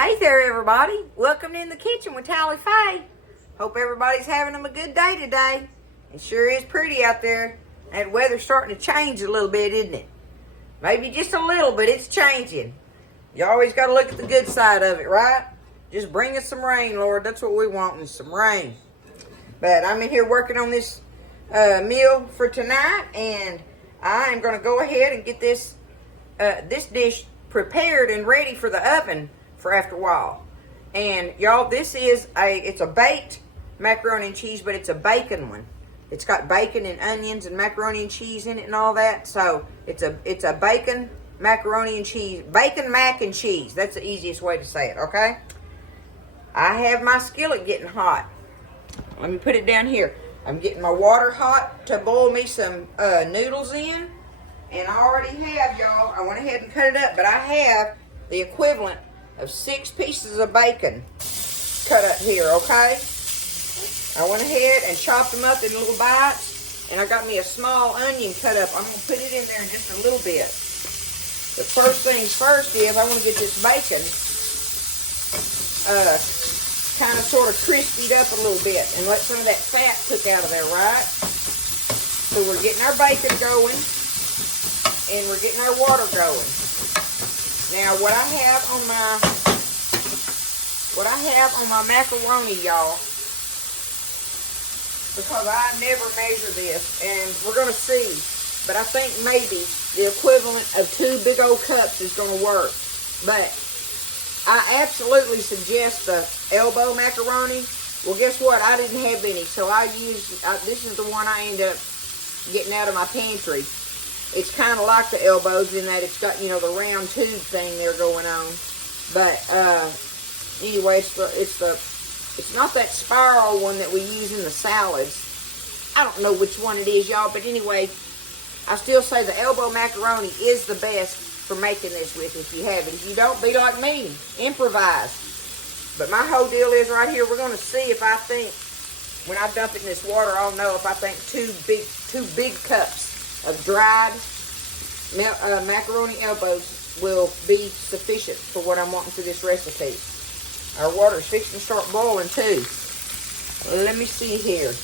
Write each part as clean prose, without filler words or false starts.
Hey there, everybody. Welcome in the kitchen with Tally Faye. Hope everybody's having them a good day today. It sure is pretty out there. That weather's starting to change a little bit, isn't it? Maybe just a little, but it's changing. You always got to look at the good side of it, right? Just bring us some rain, Lord. That's what we want, is some rain. But I'm in here working on this meal for tonight, and I am going to go ahead and get this dish prepared and ready for the oven for after a while. And y'all, this is it's a baked macaroni and cheese, but it's a bacon one. It's got bacon and onions and macaroni and cheese in it and all that. So it's a bacon macaroni and cheese, bacon mac and cheese. That's the easiest way to say it, okay? I have my skillet getting hot. Let me put it down here. I'm getting my water hot to boil me some noodles in. And I already have, y'all, I went ahead and cut it up, but I have the equivalent of 6 pieces of bacon cut up here, okay? I went ahead and chopped them up in little bites, and I got me a small onion cut up. I'm going to put it in there in just a little bit. The first things first is I want to get this bacon kind of sort of crispied up a little bit and let some of that fat cook out of there, right? So we're getting our bacon going, and we're getting our water going. Now, what I have on my macaroni, y'all, because I never measure this, and we're going to see, but I think maybe the equivalent of 2 big old cups is going to work. But I absolutely suggest the elbow macaroni. Well, guess what? I didn't have any, so this is the one I end up getting out of my pantry. It's kind of like the elbows in that it's got, you know, the round tube thing there going on. But anyway, it's not that spiral one that we use in the salads. I don't know which one it is, y'all, but anyway, I still say the elbow macaroni is the best for making this with if you have it. If you don't, be like me, improvise. But my whole deal is right here, we're going to see if I think, when I dump it in this water, I'll know if I think two big cups of dried macaroni elbows will be sufficient for what I'm wanting for this recipe. Our water's fixing to start boiling too. Let me see here.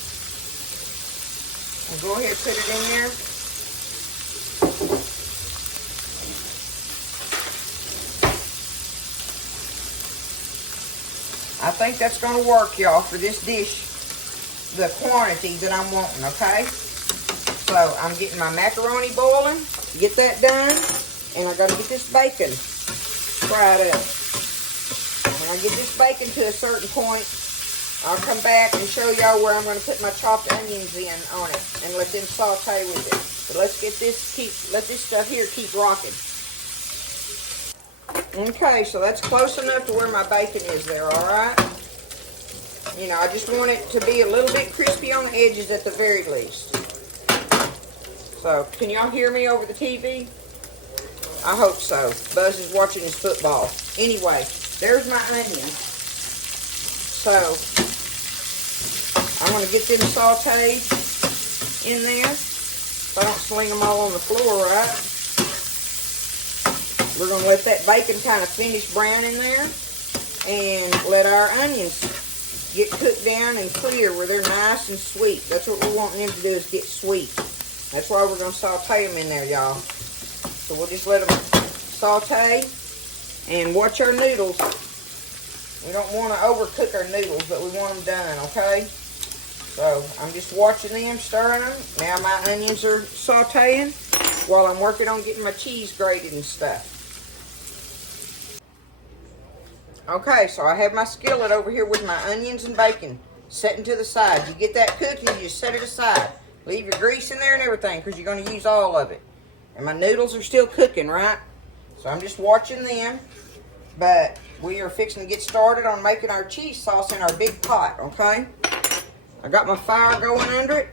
I'll go ahead and put it in there. I think that's going to work, y'all, for this dish, the quantity that I'm wanting, okay? So I'm getting my macaroni boiling, get that done, and I got to get this bacon fried up. When I get this bacon to a certain point, I'll come back and show y'all where I'm going to put my chopped onions in on it and let them saute with it. But let's let this stuff here keep rocking. Okay, so that's close enough to where my bacon is there, all right? You know, I just want it to be a little bit crispy on the edges at the very least. So, can y'all hear me over the TV? I hope so. Buzz is watching his football. Anyway, there's my onions. So, I'm going to get them sauteed in there so I don't sling them all on the floor, right? We're going to let that bacon kind of finish browning there and let our onions get cooked down and clear where they're nice and sweet. That's what we're wanting them to do, is get sweet. That's why we're going to saute them in there, y'all. So we'll just let them saute and watch our noodles. We don't want to overcook our noodles, but we want them done, okay? So I'm just watching them, stirring them. Now my onions are sauteing while I'm working on getting my cheese grated and stuff. Okay, so I have my skillet over here with my onions and bacon setting to the side. You get that cooked and you just set it aside. Leave your grease in there and everything because you're going to use all of it. And my noodles are still cooking, right? So I'm just watching them. But we are fixing to get started on making our cheese sauce in our big pot, okay? I got my fire going under it.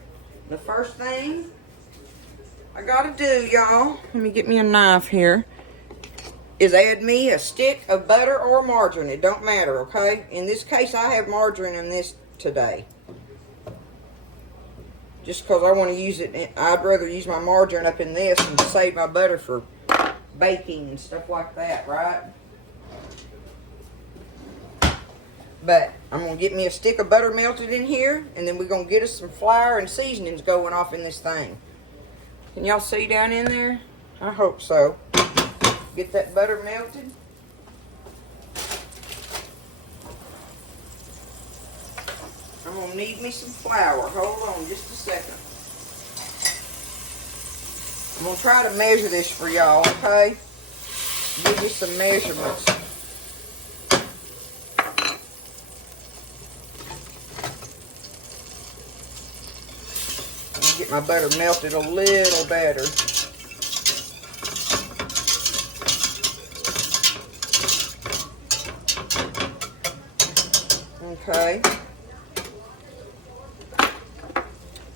The first thing I got to do, y'all, let me get me a knife here, is add me a stick of butter or margarine. It don't matter, okay? In this case, I have margarine in this today. Just because I want to use it, I'd rather use my margarine up in this and save my butter for baking and stuff like that, right? But I'm going to get me a stick of butter melted in here, and then we're going to get us some flour and seasonings going off in this thing. Can y'all see down in there? I hope so. Get that butter melted. I'm going to need me some flour. Hold on just a second. I'm going to try to measure this for y'all, okay? Give you some measurements. Get my butter melted a little better. Okay.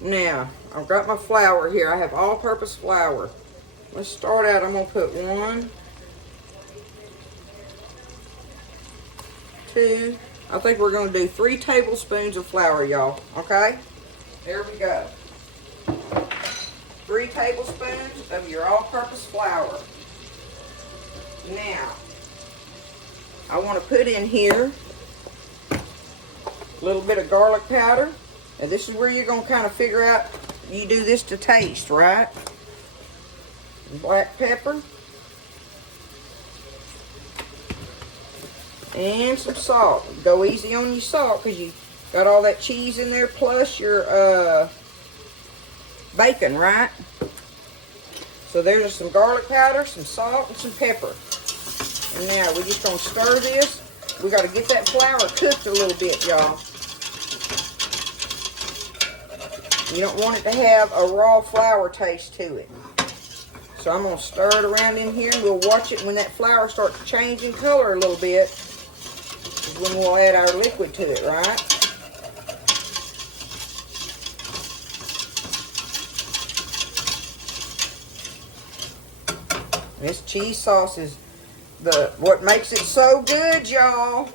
Now, I've got my flour here. I have all-purpose flour. Let's start out. I'm going to put 1, 2, I think we're going to do 3 tablespoons of flour, y'all. Okay? There we go. 3 tablespoons of your all-purpose flour. Now, I want to put in here a little bit of garlic powder. And this is where you're going to kind of figure out, you do this to taste, right? Black pepper. And some salt. Go easy on your salt because you got all that cheese in there plus your bacon, right? So there's some garlic powder, some salt, and some pepper. And now we're just going to stir this. We got to get that flour cooked a little bit, y'all. You don't want it to have a raw flour taste to it. So I'm going to stir it around in here, and we'll watch it when that flour starts changing color a little bit. Is when we'll add our liquid to it, right? This cheese sauce is what makes it so good, y'all.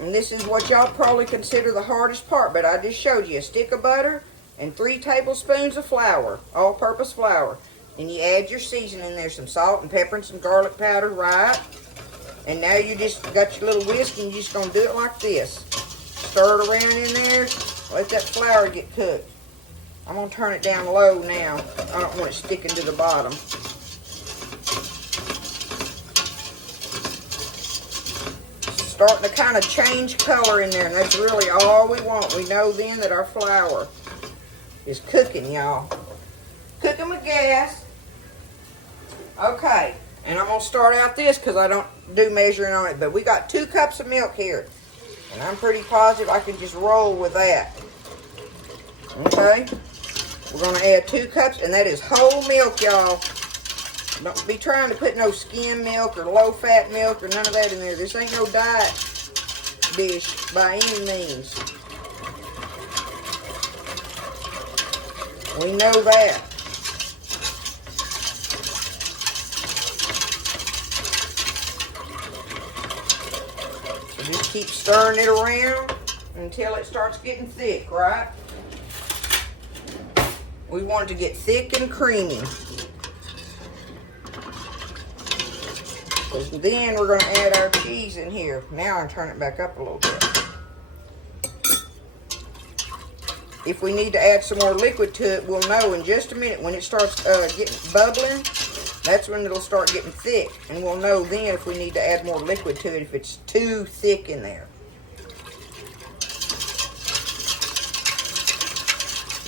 And this is what y'all probably consider the hardest part, but I just showed you a stick of butter and 3 tablespoons of flour, all-purpose flour. And you add your seasoning in there, some salt and pepper and some garlic powder, right? And now you just got your little whisk and you're just going to do it like this. Stir it around in there, let that flour get cooked. I'm going to turn it down low now. I don't want it sticking to the bottom. Starting to kind of change color in there, and that's really all we want. We know then that our flour is cooking, y'all. Cooking with gas. Okay, and I'm going to start out this because I don't do measuring on it, but we got 2 cups of milk here, and I'm pretty positive I can just roll with that. Okay, we're going to add 2 cups, and that is whole milk, y'all. Don't be trying to put no skim milk or low-fat milk or none of that in there. This ain't no diet dish by any means. We know that. So just keep stirring it around until it starts getting thick, right? We want it to get thick and creamy. Then we're going to add our cheese in here. Now I'm turning it back up a little bit. If we need to add some more liquid to it, we'll know in just a minute. When it starts getting bubbling, that's when it'll start getting thick. And we'll know then if we need to add more liquid to it, if it's too thick in there.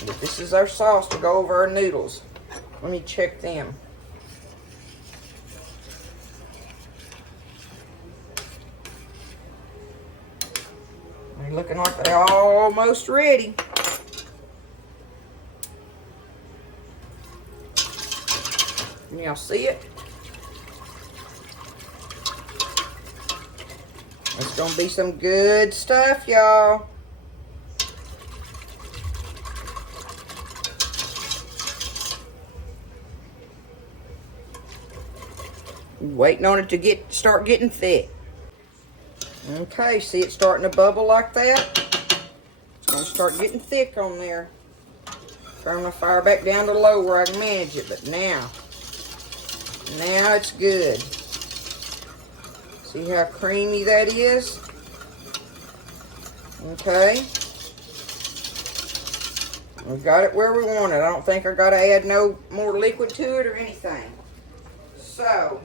But this is our sauce to go over our noodles. Let me check them. They're looking like they're almost ready. Can y'all see it? It's gonna be some good stuff, y'all. Waiting on it to start getting thick. Okay, see it starting to bubble like that? It's going to start getting thick on there. Turn my fire back down to low where I can manage it, but now it's good. See how creamy that is? Okay. We got it where we want it. I don't think I got to add no more liquid to it or anything. So,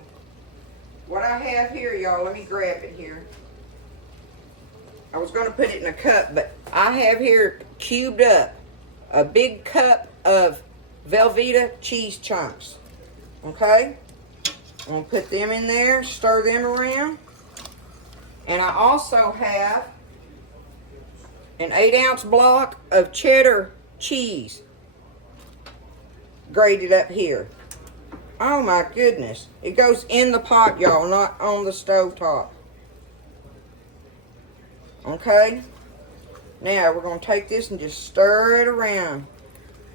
what I have here, y'all, let me grab it here. I was going to put it in a cup, but I have here cubed up a big cup of Velveeta cheese chunks. Okay? I'm going to put them in there, stir them around. And I also have an 8-ounce block of cheddar cheese grated up here. Oh my goodness. It goes in the pot, y'all, not on the stove top. Okay? Now we're going to take this and just stir it around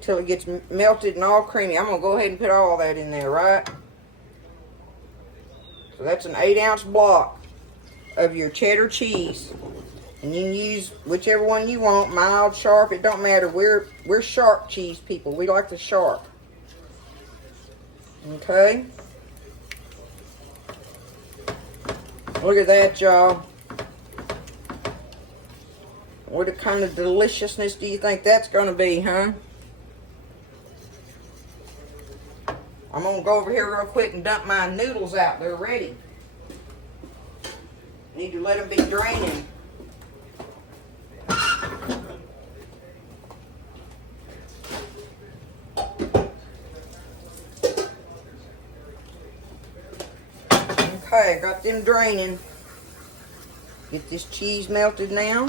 till it gets melted and all creamy. I'm going to go ahead and put all that in there, right? So that's an 8-ounce block of your cheddar cheese. And you can use whichever one you want, mild, sharp, it don't matter. We're sharp cheese people. We like the sharp. Okay? Look at that, y'all. What kind of deliciousness do you think that's going to be, huh? I'm going to go over here real quick and dump my noodles out. They're ready. Need to let them be draining. Okay, got them draining. Get this cheese melted now.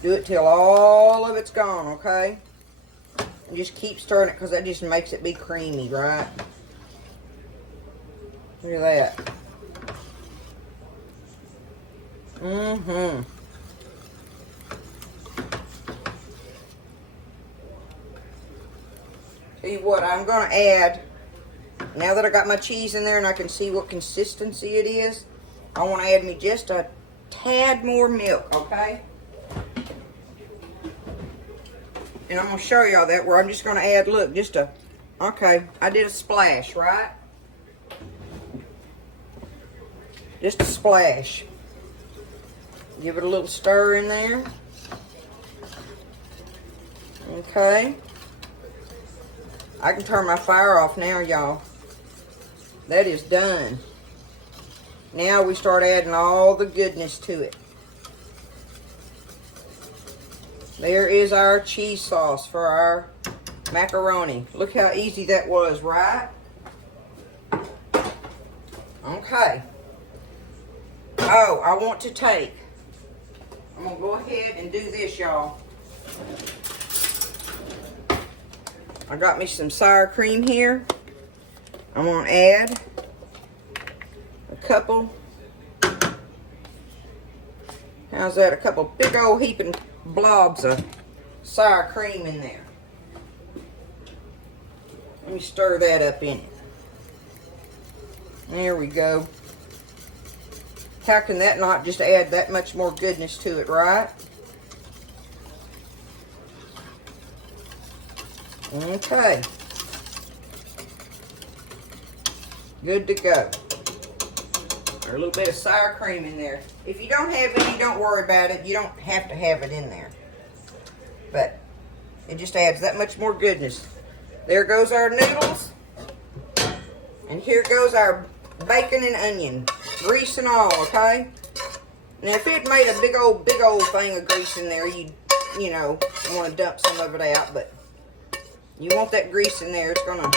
Do it till all of it's gone, okay? And just keep stirring it because that just makes it be creamy, right? Look at that. Mm-hmm. Tell you what, I'm going to add, now that I got my cheese in there and I can see what consistency it is, I want to add me just a tad more milk, okay? And I'm going to show y'all that where I'm just going to add, look, just a, okay, I did a splash, right? Just a splash. Give it a little stir in there. Okay. I can turn my fire off now, y'all. That is done. Now we start adding all the goodness to it. There is our cheese sauce for our macaroni. Look how easy that was, right? Okay. Oh, I want to take, I'm going to go ahead and do this, y'all. I got me some sour cream here. I'm going to add a couple, how's that, a couple big old heaping blobs of sour cream in there. Let me stir that up in it. There we go. How can that not just add that much more goodness to it, right? Okay. Good to go. A little bit of sour cream in there. If you don't have any, don't worry about it. You don't have to have it in there. But it just adds that much more goodness. There goes our noodles. And here goes our bacon and onion. Grease and all, okay? Now if it made a big old thing of grease in there, you know, want to dump some of it out, but you want that grease in there. It's gonna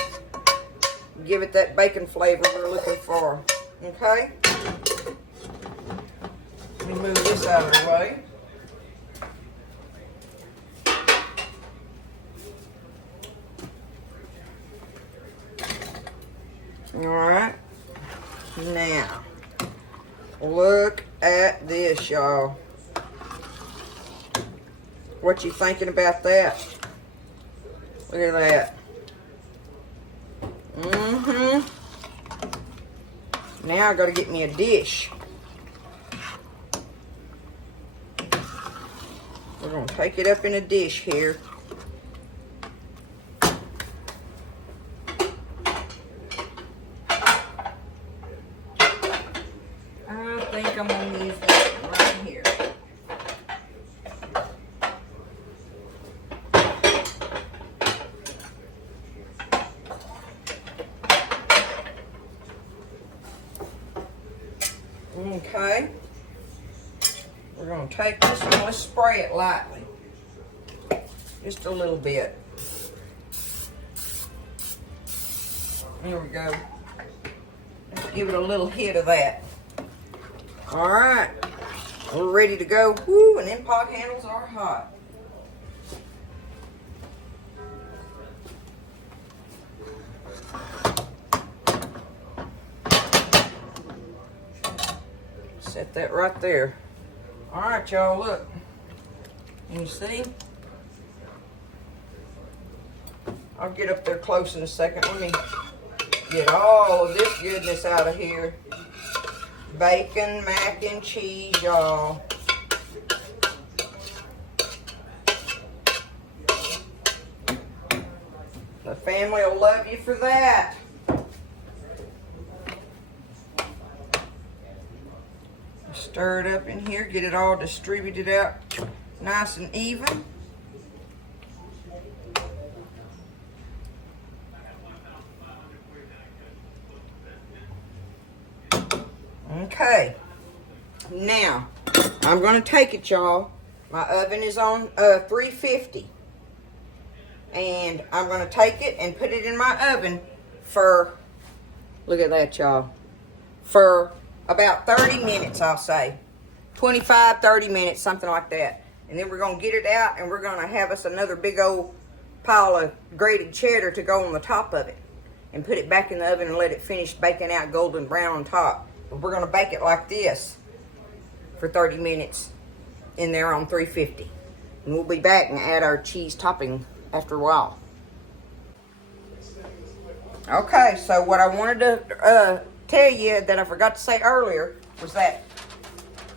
give it that bacon flavor we're looking for. Okay? Let me move this out of the way. Alright. Now, look at this, y'all. What you thinking about that? Look at that. Mm-hmm. Now I gotta get me a dish. We're gonna take it up in a dish here. Okay. We're going to take this one, let's spray it lightly. Just a little bit. There we go. Let's give it a little hit of that. All right. We're ready to go. Woo, and them pot handles are hot. Set that right there. All right, y'all, look. You see? I'll get up there close in a second. Let me get all of this goodness out of here. Bacon, mac and cheese, y'all. The family will love you for that. Stir it up in here, get it all distributed out nice and even. Okay, now I'm going to take it, y'all. My oven is on 350, and I'm going to take it and put it in my oven for, look at that, y'all, for about 30 minutes, I'll say. 25, 30 minutes, something like that. And then we're going to get it out, and we're going to have us another big old pile of grated cheddar to go on the top of it. And put it back in the oven and let it finish baking out golden brown on top. But we're going to bake it like this for 30 minutes in there on 350. And we'll be back and add our cheese topping after a while. Okay, so what I wanted to tell you that I forgot to say earlier was that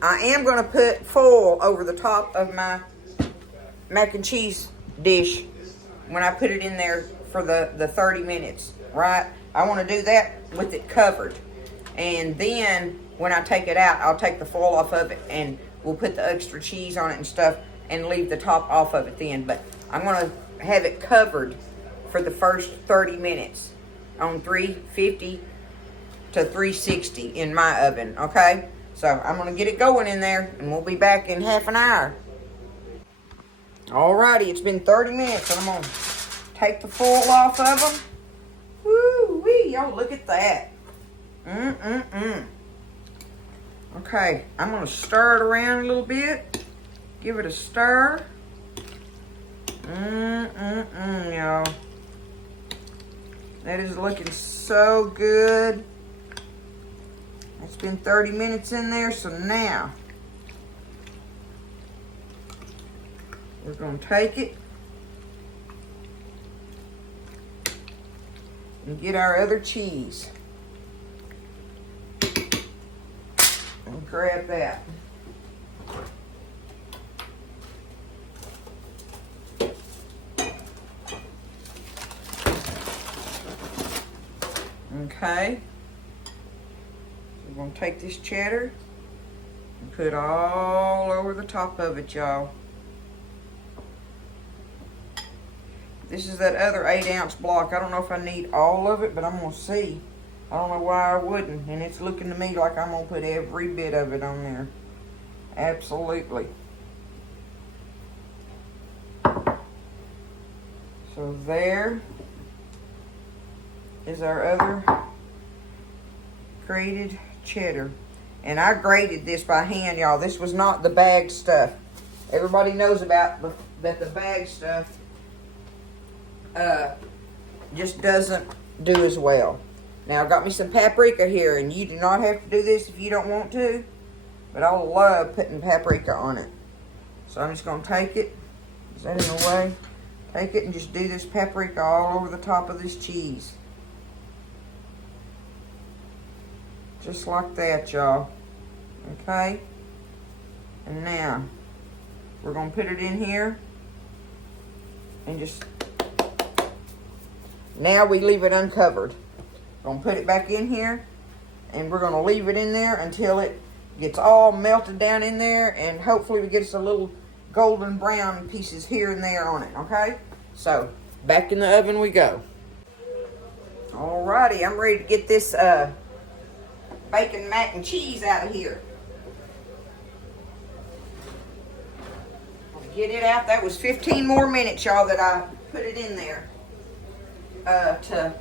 I am going to put foil over the top of my mac and cheese dish when I put it in there for the 30 minutes, right? I want to do that with it covered. And then when I take it out, I'll take the foil off of it and we'll put the extra cheese on it and stuff and leave the top off of it then. But I'm going to have it covered for the first 30 minutes on 350 to 360 in my oven, okay? So I'm going to get it going in there and we'll be back in half an hour. Alrighty, it's been 30 minutes and I'm going to take the foil off of them. Woo-wee, y'all look at that. Okay, I'm going to stir it around a little bit. Give it a stir. Y'all. That is looking so good. It's been 30 minutes in there, so now we're going to take it and get our other cheese. And grab that. Okay. We're going to take this cheddar and put it all over the top of it, y'all. This is that other 8-ounce block. I don't know if I need all of it, but I'm going to see. I don't know why I wouldn't. And it's looking to me like I'm going to put every bit of it on there. Absolutely. So there is our other grated cheddar. And I grated this by hand, y'all. This was not the bagged stuff. Everybody knows about that the bagged stuff just doesn't do as well. Now, I got me some paprika here, and you do not have to do this if you don't want to, but I love putting paprika on it. So I'm just going to take it. Is that in the way? Take it and just do this paprika all over the top of this cheese. Just like that, y'all. Okay? And now, we're going to put it in here and just... Now we leave it uncovered. Going to put it back in here, and we're going to leave it in there until it gets all melted down in there, and hopefully we get us a little golden brown pieces here and there on it, okay? So, back in the oven we go. Alrighty, I'm ready to get this bacon mac and cheese out of here. get it out. That was 15 more minutes, y'all, that I put it in there to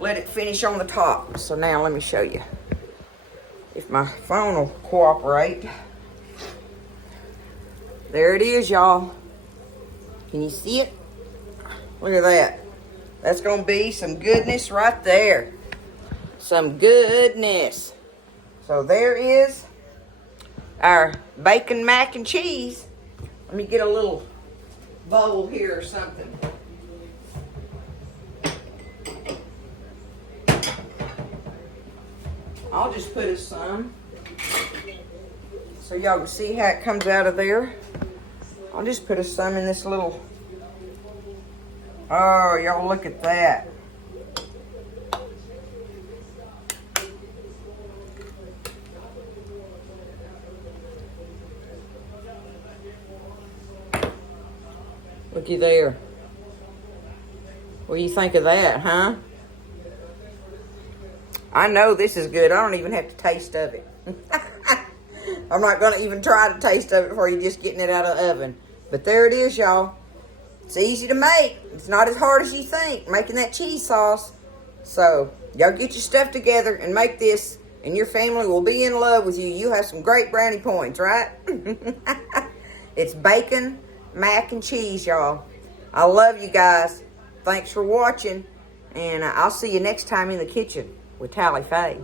let it finish on the top. So now let me show you. If my phone will cooperate. There it is, y'all. Can you see it? Look at that. That's going to be some goodness right there. Some goodness. So there is our bacon mac and cheese. Let me get a little bowl here or something. I'll just put us some so y'all can see how it comes out of there. I'll just put us some in this little. Oh, y'all look at that. Looky there. What do you think of that, huh? I know this is good. I don't even have to taste of it. I'm not going to even try to taste of it before you're just getting it out of the oven. But there it is, y'all. It's easy to make. It's not as hard as you think, making that cheese sauce. So, y'all get your stuff together and make this, and your family will be in love with you. You'll have some great brownie points, right? It's bacon, mac, and cheese, y'all. I love you guys. Thanks for watching, and I'll see you next time in the kitchen with Tally Faye.